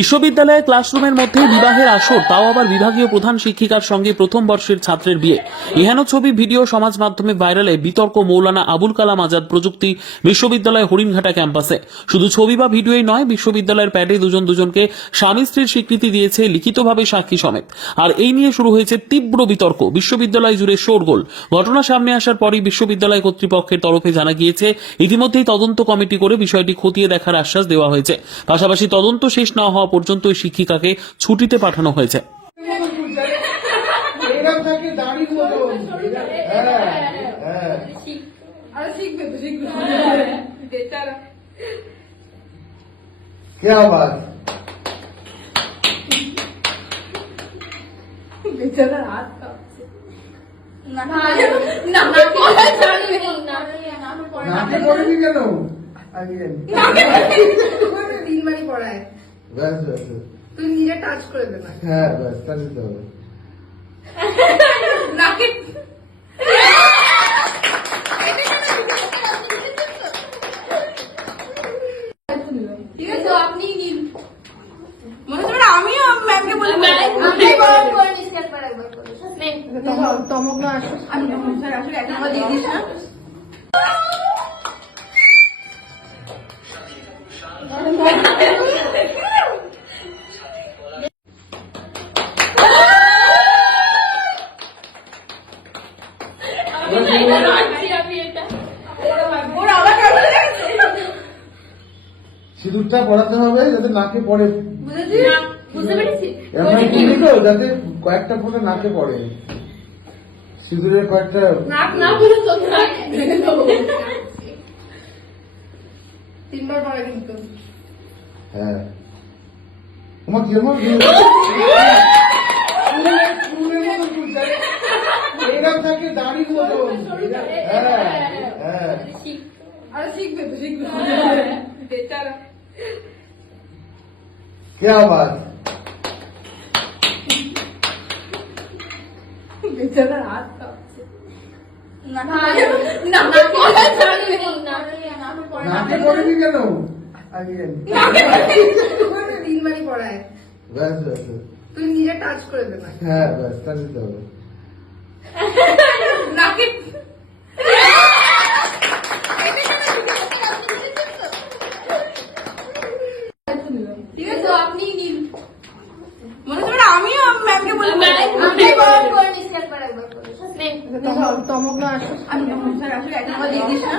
বিশ্ববিদ্যালয়ে ক্লাসরুমের মধ্যে বিবাহের আসর, তাও আবার বিভাগীয় প্রধান শিক্ষিকার সঙ্গে প্রথম বর্ষের ছাত্রের বিয়ে। এহেন ছবি ভিডিও সমাজ মাধ্যমে ভাইরালে বিতর্ক মৌলানা আবুল কালাম আজাদ প্রযুক্তি বিশ্ববিদ্যালয় হরিণঘাটা ক্যাম্পাসে। শুধু ছবি বা ভিডিওই নয়, বিশ্ববিদ্যালয়ের প্যাডে দুজন দুজনকে স্বামী স্ত্রীর স্বীকৃতি দিয়েছে লিখিতভাবে সাক্ষী সমেত। আর এই নিয়ে শুরু হয়েছে তীব্র বিতর্ক, বিশ্ববিদ্যালয় জুড়ে শোরগোল। ঘটনা সামনে আসার পরই বিশ্ববিদ্যালয় কর্তৃপক্ষের তরফে জানা গিয়েছে ইতিমধ্যেই তদন্ত কমিটি করে বিষয়টি খতিয়ে দেখার আশ্বাস দেওয়া হয়েছে। পাশাপাশি তদন্ত শেষ না হওয়া পর্যন্ত ওই শিক্ষিকাকে ছুটিতে পাঠানো হয়েছে। बेचारा हाथ कांपছে নাকে পড়েনি কেন? তিনবারই পড়ায়। তুই নিজে টাচ করে দে না। হ্যাঁ ব্যাস, টাচ দিতে হবে নাকে। ঠিক আছে, আপনি মনে করেন আমিও ম্যামকে বলে তমক না আসলে আমি স্যার আসলে এক নাম্বার দিয়ে দিস না। সিঁদুরটা পড়াতে হবে যাতে নাকে পড়ে, বুঝতে পেরেছি? যাতে কয়েকটা ফোঁটা নাকে পড়ে, সিঁদুরের কয়েকটা তিনবার পড়ে কিন্তু। হ্যাঁ তোমার কেমন থাকে দাঁড়ির মতন। হ্যাঁ আরে শিখবে তো, শিখবে বেচারা। क्या बात? बेचारा हाथ कांपছে নাকে পড়েনি কেন? তিনবারই পড়ায়। ব্যাস ব্যাস, তুই নিজে টাচ করে দে না। হ্যাঁ ব্যাস, টাচ দিতে হবে নাকে। ঠিক আছে, আপনি মনে করেন আমিও ম্যামকে বলে তমক না আসলে আমি স্যার আসলে এক নাম্বার দিয়ে দিস না।